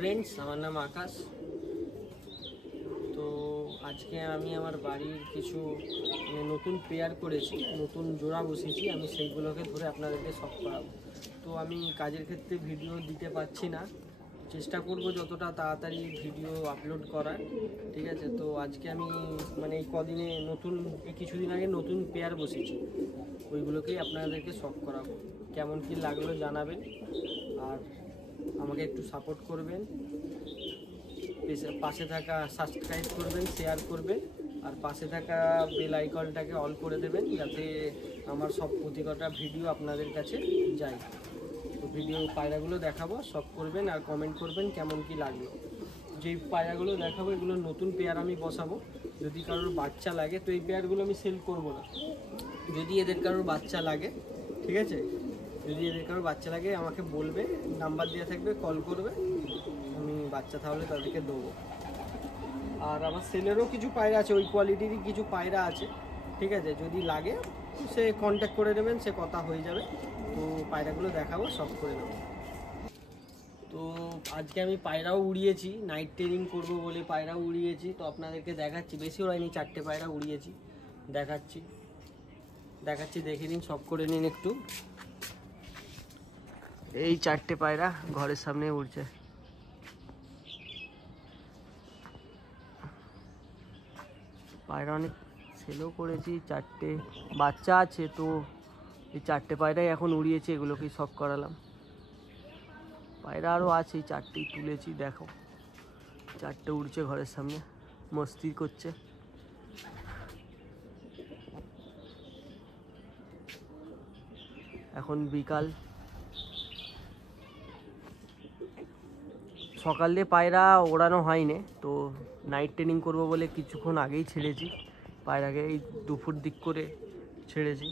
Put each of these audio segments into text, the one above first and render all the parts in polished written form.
ফ্রেন্ডস, আমার নাম আকাশ। তো আজকে আমি আমার বাড়ির কিছু নতুন পেয়ার করেছি, নতুন জোড়া বসিয়েছি, আমি সেইগুলোকে ধরে আপনাদেরকে শখ করাবো। তো আমি কাজের ক্ষেত্রে ভিডিও দিতে পারছি না, চেষ্টা করব যতটা তাড়াতাড়ি ভিডিও আপলোড করার, ঠিক আছে। তো আজকে আমি এই কদিনে এই কিছুদিন আগে নতুন পেয়ার বসেছি, ওইগুলোকেই আপনাদেরকে শখ করাবো। কেমন কি লাগলো জানাবেন, আর আমাকে একটু সাপোর্ট করবেন, পাশে থাকা সাবস্ক্রাইব করবেন, শেয়ার করবেন, আর পাশে থাকা বেল আইকনটাকে অল করে দেবেন, যাতে আমার সব প্রতিটা ভিডিও আপনাদের কাছে যায়। তো ভিডিও পায়রাগুলো দেখাবো, শখ করবেন আর কমেন্ট করবেন কেমন কি লাগলো। যেই পায়রাগুলো দেখাবো এগুলো নতুন পেয়ার আমি বসাবো। যদি কারোর বাচ্চা লাগে তো এই পেয়ারগুলো আমি সেল করব না। যদি এদের কারোর বাচ্চা লাগে, ঠিক আছে, যদি এদের কারোর বাচ্চা লাগে আমাকে বলবে, নাম্বার দেওয়া থাকবে, কল করবে, আমি বাচ্চা তাহলে তাদেরকে দেবো। আর আমার সেলেরও কিছু পায়রা আছে, ওই কোয়ালিটিরই কিছু পায়রা আছে, ঠিক আছে। যদি লাগে সে কন্ট্যাক্ট করে নেবেন, সে কথা হয়ে যাবে। তো পায়রাগুলো দেখাবো, সব করে নেবো। তো আজকে আমি পায়রাও উড়িয়েছি, নাইট ট্রেনিং করব বলে পায়রাও উড়িয়েছি। তো আপনাদেরকে দেখাচ্ছি, বেশি ওড়াইনি, 4টে পায়রা উড়িয়েছি, দেখাচ্ছি, দেখে নিন, সব করে নিন একটু। এই 4টে পায়রা ঘরের সামনে উড়ছে। পায়রা অনেক সেলও করেছি, 4টে বাচ্চা আছে। তো এই 4টে পায়রাই এখন উড়িয়েছি, এগুলোকেই শখ করালাম। পায়রা আরও আছে, এই 4টেই তুলেছি, দেখো 4টে উড়ছে ঘরের সামনে, মস্তি করছে। এখন বিকাল, সকাল দিয়ে পায়রা ওড়ানো হয়নি, তো নাইট ট্রেনিং করব বলে কিছুক্ষণ আগেই ছেড়েছি পায়রাকে, এই দুপুর দিক করে ছেড়েছি।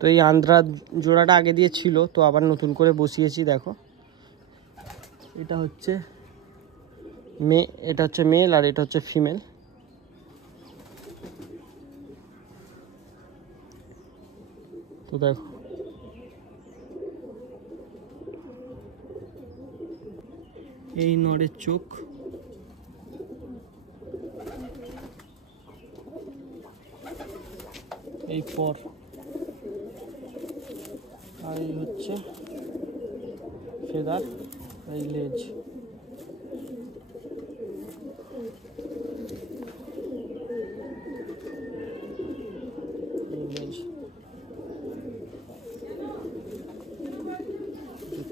তো এই আন্ধ্রা জোড়াটা আগে দিয়ে ছিল, তো আবার নতুন করে বসিয়েছি। দেখো এটা হচ্ছে মেল আর এটা হচ্ছে ফিমেল। তো দেখো এই নড়ের চোখ, এই পর, আর এই হচ্ছে ফেদার, এই লেজ।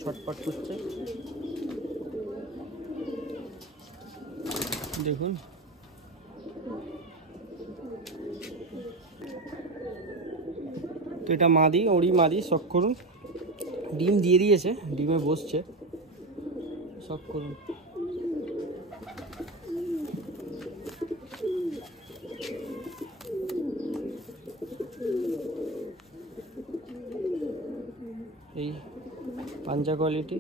ছটপট করছে, দেখুন। তো এটা মাদি, ওরই মাদি, শখ করুন। ডিম দিয়ে দিয়েছে, ডিমে বসছে, শখ করুন। এই পাঞ্জা কোয়ালিটি,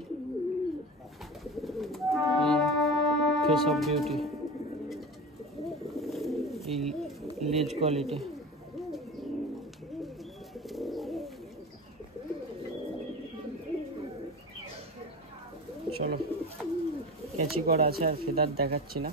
এই ফেস অফ বিউটি, এই লেজ কোয়ালিটি। চলো, ক্যাচি করা আছে, আর ফেদার দেখাচ্ছি না।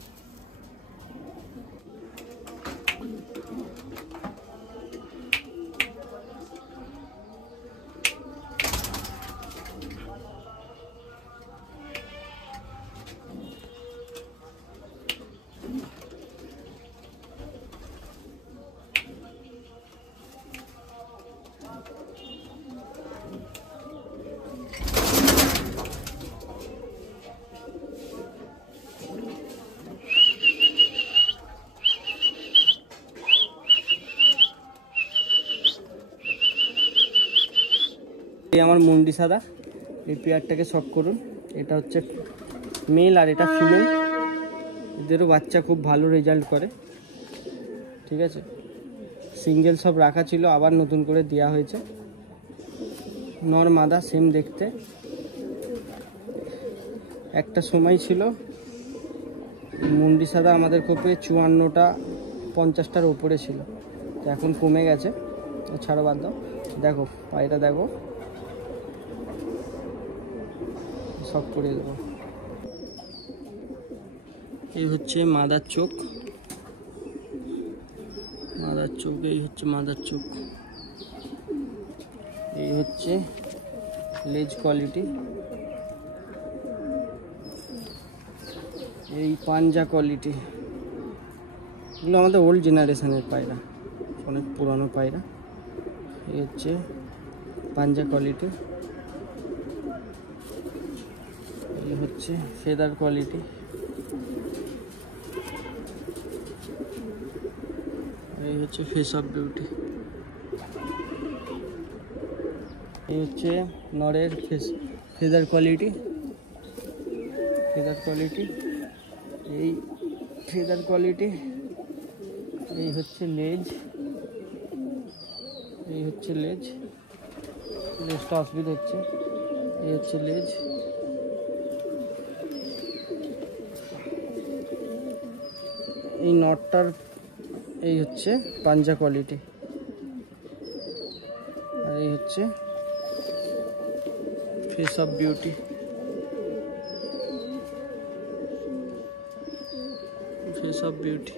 এই আমার মুন্ডি সাদা, এই পেয়ারটাকে শখ করুন। এটা হচ্ছে মেল আর এটা ফিমেল, এদেরও বাচ্চা খুব ভালো রেজাল্ট করে, ঠিক আছে। সিঙ্গেল সব রাখা ছিল, আবার নতুন করে দেওয়া হয়েছে। নর মাদা সেম দেখতে, একটা সময় ছিল মুন্ডি সাদা আমাদের কোপে 54টা 50টার উপরে ছিল, তো এখন কমে গেছে। ছাড়ো, বাদ দাও। দেখো পায়রা দেখো, সব করে দেবো। এই হচ্ছে মাদার চোখ, মাদার চোখ, এই হচ্ছে মাদার চোখ। এই হচ্ছে লেজ কোয়ালিটি, এই পাঞ্জা কোয়ালিটি। এগুলো আমাদের ওল্ড জেনারেশনের পায়রা, অনেক পুরানো পায়রা। এই হচ্ছে পাঞ্জা কোয়ালিটি, এই হচ্ছে ফেদার কোয়ালিটি, এই হচ্ছে ফেস অফ বিউটি। এই হচ্ছে নরের ফেদার কোয়ালিটি, ফেদার কোয়ালিটি, এই ফেদার কোয়ালিটি। এই হচ্ছে লেজ, এই হচ্ছে লেজ, লেজটা অসুবিধা হচ্ছে। এই হচ্ছে লেজ, এই নটটার এই হচ্ছে পাঞ্জা কোয়ালিটি, আর এই হচ্ছে face of beauty, face of beauty.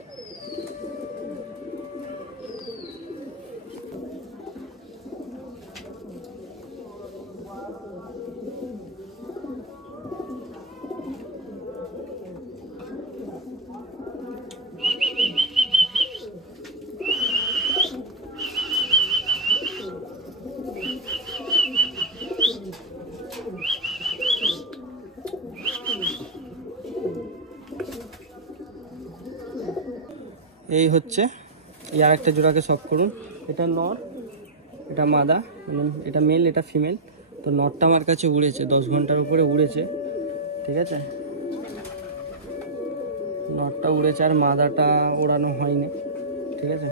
এই হচ্ছে এই আর একটা জোড়াকে শখ করুন। এটা নর, এটা মাদা, মানে এটা মেল, এটা ফিমেল। তো নরটা আমার কাছে উড়েছে, 10 ঘন্টার উপরে উড়েছে, ঠিক আছে। নরটা উড়েছে আর মাদাটা ওড়ানো হয়নি, ঠিক আছে।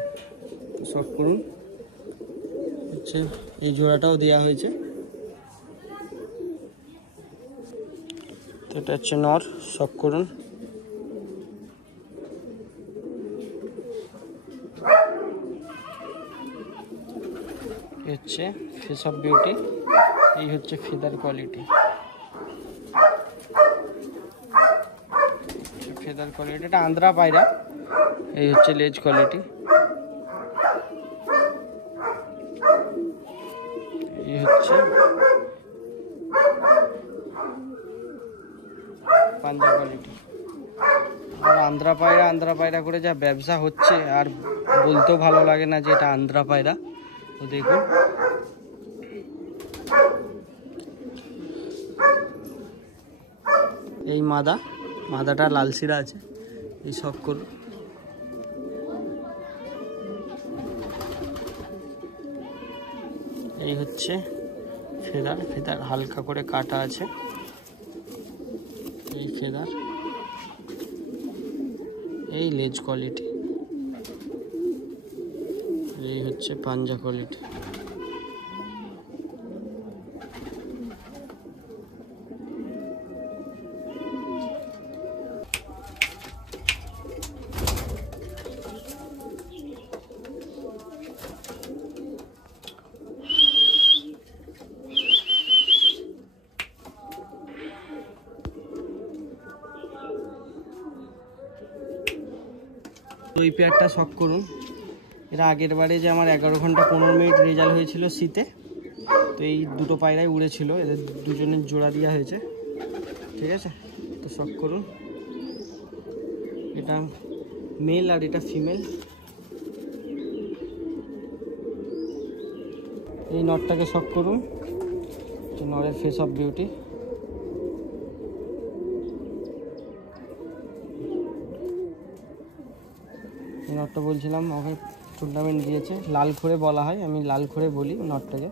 তো শখ করুন, হচ্ছে এই জোড়াটাও দেওয়া হয়েছে। তো এটা হচ্ছে নর, শখ করুন। হচ্ছে ফেস অফ বিউটি, এই হচ্ছে ফেদার কোয়ালিটি, ফেদার কোয়ালিটি। এটা আন্ধ্রা পায়রা। এই হচ্ছে লেজ কোয়ালিটি, এই হচ্ছে পাঞ্জা কোয়ালিটি। আর আন্ধ্রা পায়রা করে যা ব্যবসা হচ্ছে, আর বলতেও ভালো লাগে না যে এটা আন্ধ্রা পায়রা। তো দেখুন, এই মাদাটা লাল শিরা আছে, এই সব করুন। এই হচ্ছে ফেদার হালকা করে কাটা আছে, এই ফেদার, এই লেজ কোয়ালিটি, এই হচ্ছে পাঞ্জা কোয়ালিটি। এই পেয়ারটা শখ করুন। এরা আগের বারে যে আমার 11 ঘন্টা 15 মিনিট রেজাল্ট হয়েছিল শীতে, তো এই দুটো পায়রাই উড়েছিল, এদের দুজনের জোড়া দেওয়া হয়েছে, ঠিক আছে। তো শখ করুন, এটা মেল আর এটা ফিমেল। এই নটটাকে শখ করুন, নরের ফেস অফ বিউটি। এই নটটা বলছিলাম ওকে টুর্নামেন্ট দিয়েছে, লাল খড়ে বলা হয়, আমি লাল খড়ে বলি নটটাকে।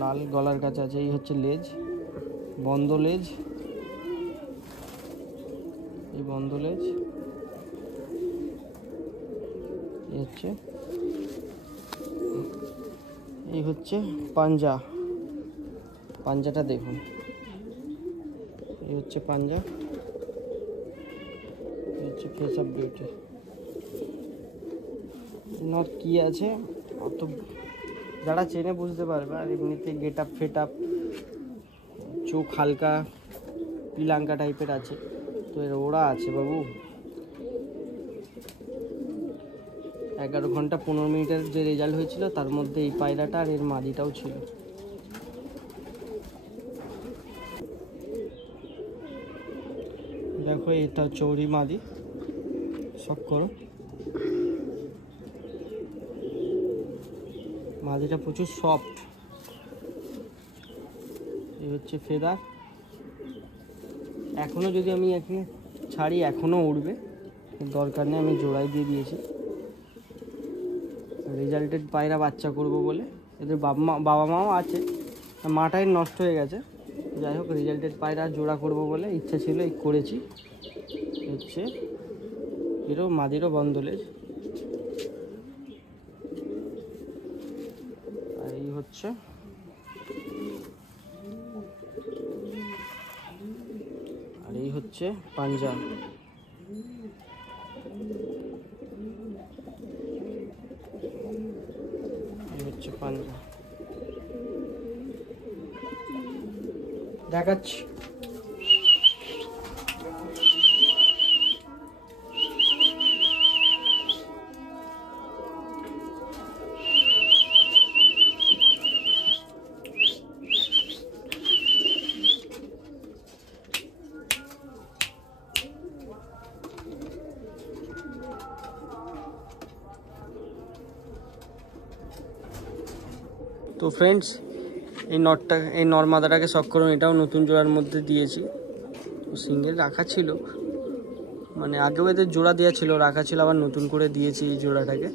লাল গলার কাছে আছে। এই হচ্ছে লেজ, বন্ধ লেজ, এই বন্ধ লেজ। এই হচ্ছে পাঞ্জাটা দেখুন, এই হচ্ছে পাঞ্জা, এই হচ্ছে ফেস অফ বিউটি। নর কি আছে অত যারা চেনে বুঝতে পারবে। আর এমনিতে গেট আপ ফেট আপ, চোখ হালকা পিলাঙ্কা টাইপের আছে, তো এর ওরা আছে বাবু। 11 ঘন্টা 15 মিনিটের যে রেজাল্ট হয়েছিল তার মধ্যে এই পায়রাটা আর এর মাদিটাও ছিল। দেখো এটা চৌরি মাদি, শখ করো। মাদিটা প্রচুর সফট। এই হচ্ছে ফেদার। এখনও যদি আমি একে ছাড়ি এখনও উড়বে, দরকার নেই, আমি জোড়াই দিয়ে দিয়েছি। রেজাল্টেড পায়রা বাচ্চা করব বলে, এদের বাবা মাও আছে, মাটাই নষ্ট হয়ে গেছে। যাই হোক, রেজাল্টেড পায়রা জোড়া করব বলে ইচ্ছা ছিল, এই করেছি। হচ্ছে এরও মাদিরও বন্দলের। আর এই হচ্ছে পাঞ্জা। এই হচ্ছে পাঞ্জা, দেখাচ্ছি। তো ফ্রেন্ডস, এই নর্মাদাটাকে শখ করুন। এটাও নতুন জোড়ার মধ্যে দিয়েছি। সিঙ্গেল রাখা ছিল, মানে আগেও এদের জোড়া দেওয়া ছিল, রাখা ছিল, আবার নতুন করে দিয়েছি এই জোড়াটাকে।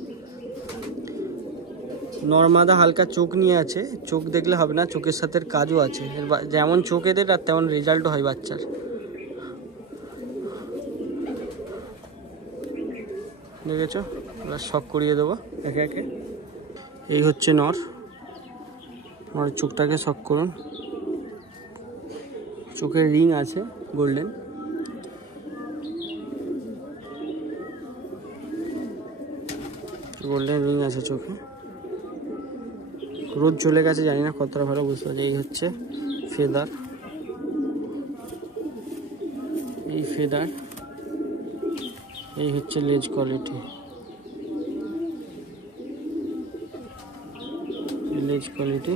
নর্মাদা হালকা চোখ নিয়ে আছে, চোখ দেখলে হবে না, চোখের সাথে কাজও আছে। যেমন চোখ এদের আর তেমন রেজাল্টও হয় বাচ্চার। দেখেছ, এবার শখ করিয়ে দেবো একে একে। এই হচ্ছে নর, চোখটাকে শখ করুন। চোখের রিং আছে গোল্ডেন। রিং আছে চোখে। রোদ চলে গেছে, জানি না কতটা ভালো বুঝতে পারছি। এই হচ্ছে ফেদার, এই ফেদার। এই হচ্ছে লেজ কোয়ালিটি, লেজ কোয়ালিটি।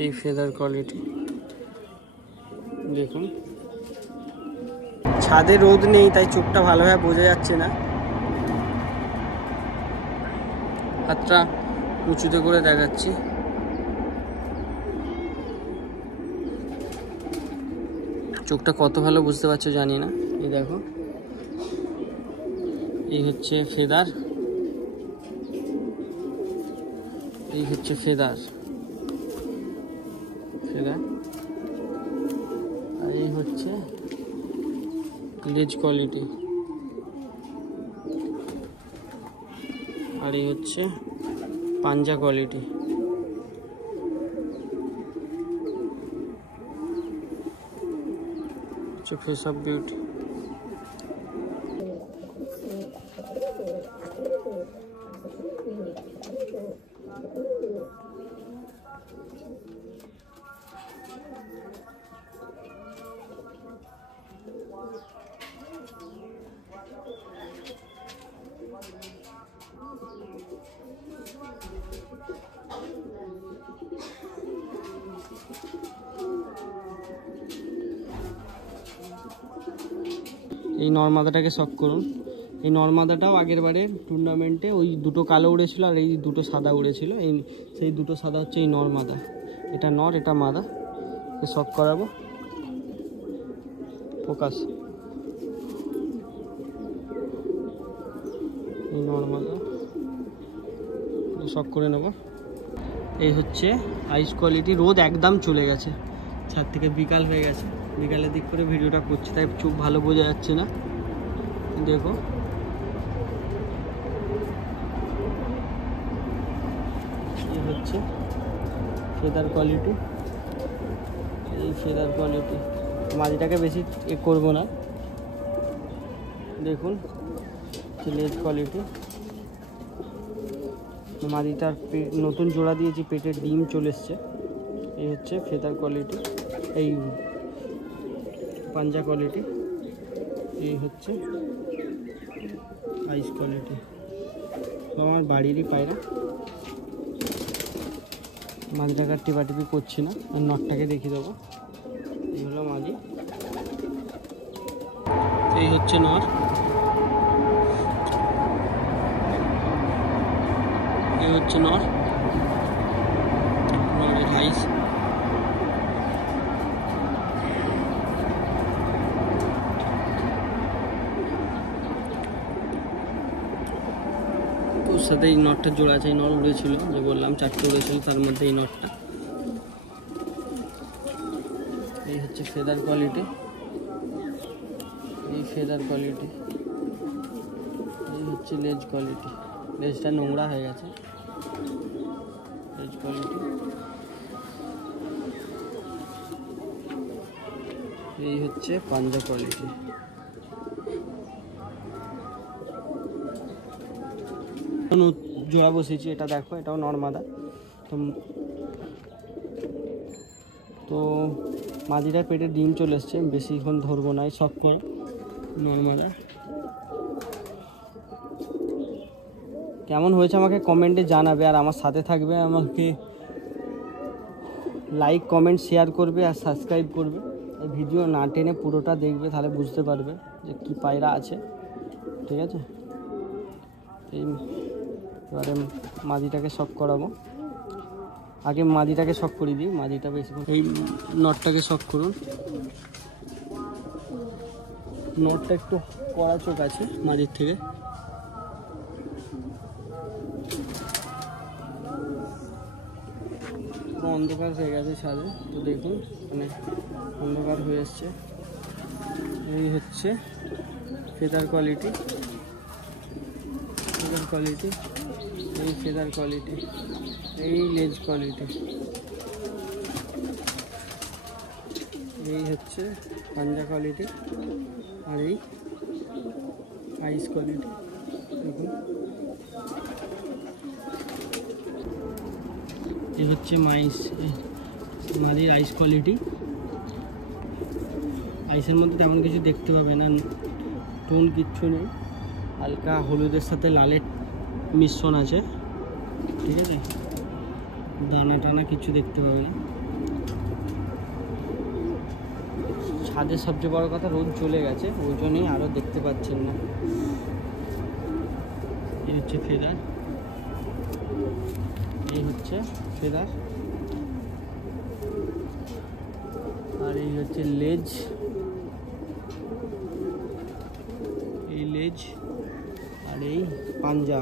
এই ফেদার কোয়ালিটি দেখুন। ছাদে রোদ নেই তাই চোখটা ভালোভাবে বোঝা যাচ্ছে না। হাতটা উঁচুতে করে দেখাচ্ছি। চোখটা কত ভালো বুঝতে পারছো জানি না। এই দেখো, এই হচ্ছে ফেদার, এই হচ্ছে ফেদার ফেদার। আর এই হচ্ছে লেজ কোয়ালিটি। আর এই হচ্ছে পাঞ্জা কোয়ালিটি। Face of beauty. এই নর্মাদাটাকে শখ করুন। এই নর্মাদাটাও আগের বারের টুর্নামেন্টে ওই দুটো কালো উড়েছিল আর এই দুটো সাদা উড়েছিল। সেই দুটো সাদা হচ্ছে এই নর্মাদা। এটা নর, এটা মাদা। শখ করাবো, ফোকাস। এই নর্মাদা শখ করে নেব। এই হচ্ছে আইস কোয়ালিটি। রোদ একদম চলে গেছে, ছাদ থেকে বিকাল হয়ে গেছে। বিকালের দিক করে ভিডিওটা করছি তাই চোখ ভালো বোঝা যাচ্ছে না। দেখো হচ্ছে ফেদার কোয়ালিটি, এই ফেদার কোয়ালিটি। মাদিটাকে বেশি করব না, দেখুন লেজ কোয়ালিটি। মাদিটার নতুন জোড়া দিয়েছি, পেটের ডিম চলে এসছে। এই হচ্ছে ফেদার কোয়ালিটি, এই পাঞ্জা কোয়ালিটি। এই হচ্ছে আইস কোয়ালিটি। আমার বাড়িরই পায়রা, মাদিটাকে টিপাটিপি করছি না, আর নটটাকে দেখিয়ে দেবো। এই হলো মাদি, এই হচ্ছে নর, এই হচ্ছে নর, নরের হাইস। ওর সাথে এই নটটা জোড়া আছে, এই নট উড়েছিল যে বললাম 4টে উড়েছিল, তার মধ্যে এই নটটা। এই হচ্ছে ফেদার কোয়ালিটি, এই ফেদার কোয়ালিটি। এই হচ্ছে লেজ কোয়ালিটি, লেজটা নোংরা হয়ে গেছে। লেজ কোয়ালিটি, এই হচ্ছে পাঞ্জা কোয়ালিটি। জোড়া বসিয়েছি, এটা দেখো, এটাও নর্মাদা। তো মাদিটার পেটে ডিম চলে এসছে, বেশিক্ষণ ধরবো না, শখ করো নর্মাদা। কেমন হয়েছে আমাকে কমেন্টে জানাবে, আর আমার সাথে থাকবে, আমাকে লাইক কমেন্ট শেয়ার করবে আর সাবস্ক্রাইব করবে। এই ভিডিও না টেনে পুরোটা দেখবে, তাহলে বুঝতে পারবে যে কী পায়রা আছে, ঠিক আছে। এই এবারে মাদিটাকে শখ করাবো, আগে মাদিটাকে শখ করিয়ে দিই, মাদিটা বেশি। এই নটটাকে শখ করুন, নটটা একটু কড়া চোখ আছে মাদির থেকে। অন্ধকার হয়ে গেছে ছাদে, তো দেখুন মানে অন্ধকার হয়ে এসছে। এই হচ্ছে ফেদার কোয়ালিটি, ফেদার কোয়ালিটি, এই ফেদার কোয়ালিটি, এই লেজ কোয়ালিটি। এই হচ্ছে পাঞ্জা কোয়ালিটি, আর এই আইস কোয়ালিটি। দেখুন এই হচ্ছে মাদির আইস কোয়ালিটি। আইসের মধ্যে তেমন কিছু দেখতে পাবে না, টোন কিচ্ছু নেই, হালকা হলুদের সাথে লালের মিশ্রণ আছে, ঠিক আছে। দানা টানা কিছু দেখতে পাবে না। ছাদের সবচেয়ে বড় কথা রোদ চলে গেছে, ওই জন্যই আরও দেখতে পাচ্ছেন না। এই হচ্ছে ফেদার, এই হচ্ছে ফেদার, আর এই হচ্ছে লেজ, এই লেজ, আর এই পাঞ্জা।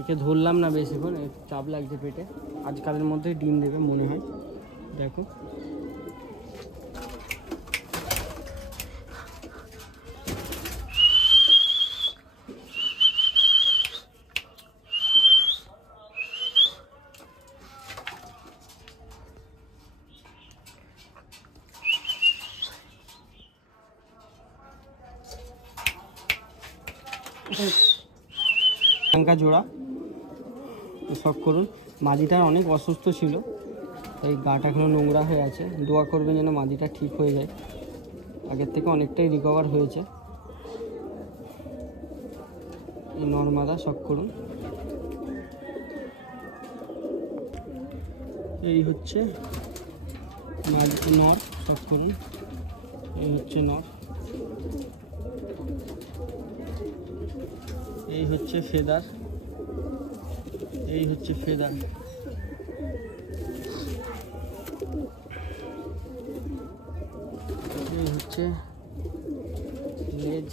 একে ধরলাম না বেশিক্ষণ, চাপ লাগছে পেটে, আজকালের মধ্যেই ডিম দেবে মনে হয়। দেখো লঙ্কা জোড়া শখ করুন। মাদিটার অনেক অসুস্থ ছিল, এই গাটা এখনো নোংরা হয়ে আছে, দোয়া করবেন যেন মাদিটা ঠিক হয়ে যায়। আগের থেকে অনেকটাই রিকভার হয়েছে। এই নর্মাদা শখ করুন। এই হচ্ছে নর, শখ করুন। এই হচ্ছে নর, এই হচ্ছে ফেদার, এই হচ্ছে ফেদার, এই হচ্ছে লেজ,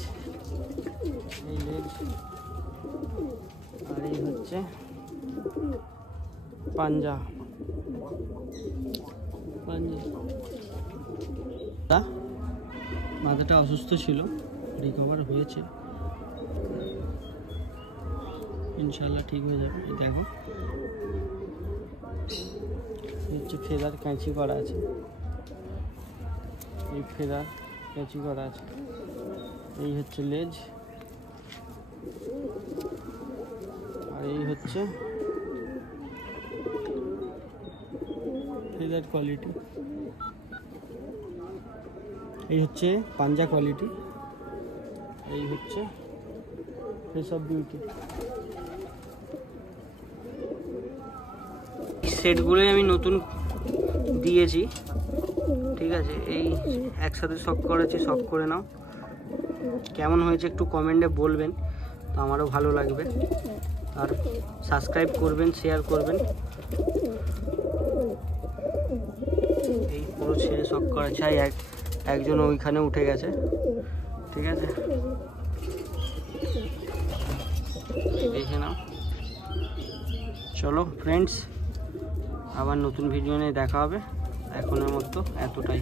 এই লেজ, আর এই হচ্ছে পাঞ্জা। মাথাটা অসুস্থ ছিল, রিকভার হয়েছে। ইনশাল্লাহ ঠিক হয়ে যাবে। এই দেখো হচ্ছে ফেদার কাঁচি করা আছে, এই ফেদার কাঁচি করা আছে, এই হচ্ছে লেজ, আর এই হচ্ছে ফেদার কোয়ালিটি, এই হচ্ছে পাঞ্জা কোয়ালিটি, এই হচ্ছে ফেস অফ বিউটি। সেটগুলোই আমি নতুন দিয়েছি, ঠিক আছে। এই একসাথে সব করেছি, সব করে নাও। কেমন হয়েছে একটু কমেন্টে বলবেন, তো আমারও ভালো লাগবে। আর সাবস্ক্রাইব করবেন, শেয়ার করবেন। এই পুরো ছেড়ে শখ করা চাই, একজন ওইখানে উঠে গেছে, ঠিক আছে, দেখে নাও। চলো ফ্রেন্ডস, আবার নতুন ভিডিও নিয়ে দেখা হবে। এখনের মতো এতটাই।